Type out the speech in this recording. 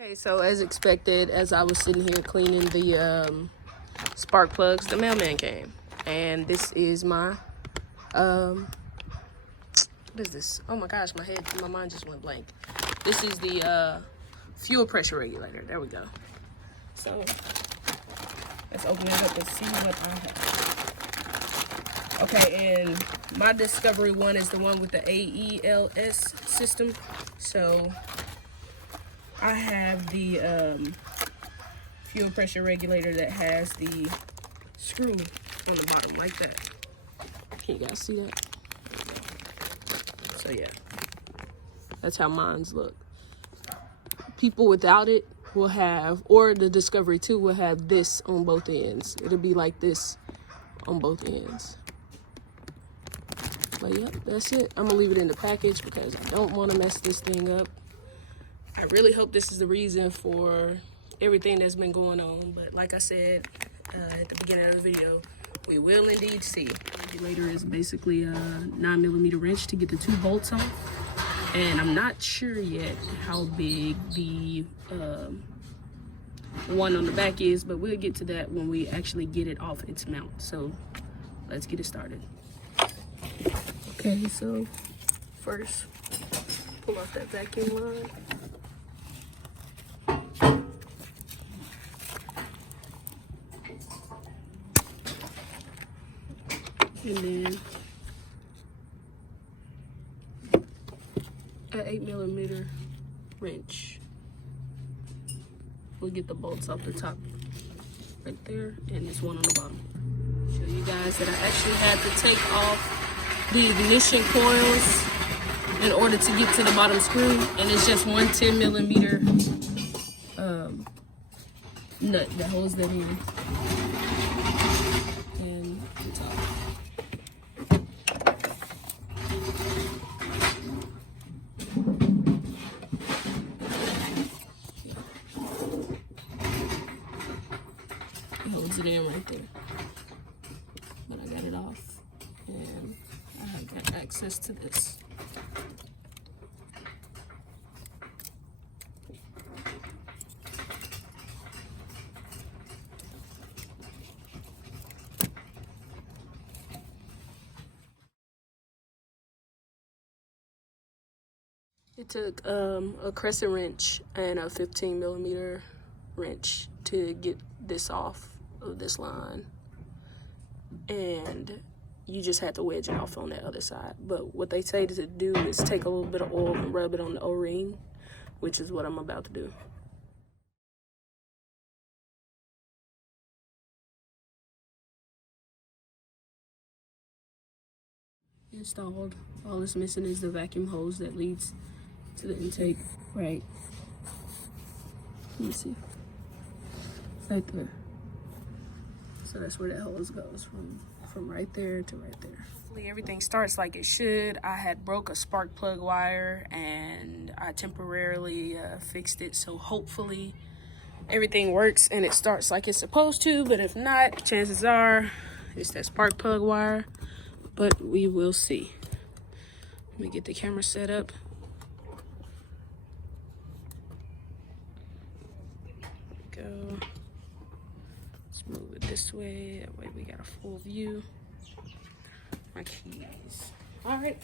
Okay, so as expected, as I was sitting here cleaning the spark plugs, the mailman came. And this is my, what is this? Oh my gosh, my mind just went blank. This is the fuel pressure regulator. There we go. So let's open it up and see what I have. Okay, and my Discovery one is the one with the AELS system. So I have the fuel pressure regulator that has the screw on the bottom like that. Can you guys see that? So yeah, that's how mine's look. People without it will have, or the Discovery 2 will have this on both ends. It'll be like this on both ends. But yeah, that's it. I'm gonna leave it in the package because I don't want to mess this thing up. I really hope this is the reason for everything that's been going on. But like I said at the beginning of the video, we will indeed see. The regulator is basically a 9mm wrench to get the 2 bolts off. And I'm not sure yet how big the one on the back is, but we'll get to that when we actually get it off its mount. So let's get it started. Okay, so first, pull off that vacuum line. And then an 8mm wrench. We'll get the bolts off the top right there, and this one on the bottom. Show you guys that I actually had to take off the ignition coils in order to get to the bottom screw, and it's just one 10mm nut that holds that in. And the top. It holds it in right there. But I got it off, and I have got access to this. It took a crescent wrench and a 15mm wrench to get this off of this line, and you just had to wedge it off on that other side. But what they say to do is take a little bit of oil and rub it on the O-ring, which is what I'm about to do. Installed. All it's missing is the vacuum hose that leads to the intake right. Let me see. Right there. So that's where that hose goes, from right there to right there. Hopefully everything starts like it should. I had broke a spark plug wire and I temporarily fixed it. So hopefully everything works and it starts like it's supposed to. But if not, chances are it's that spark plug wire. But we will see. Let me get the camera set up. Go. Let's move it this way. That way we got a full view. My keys. All right.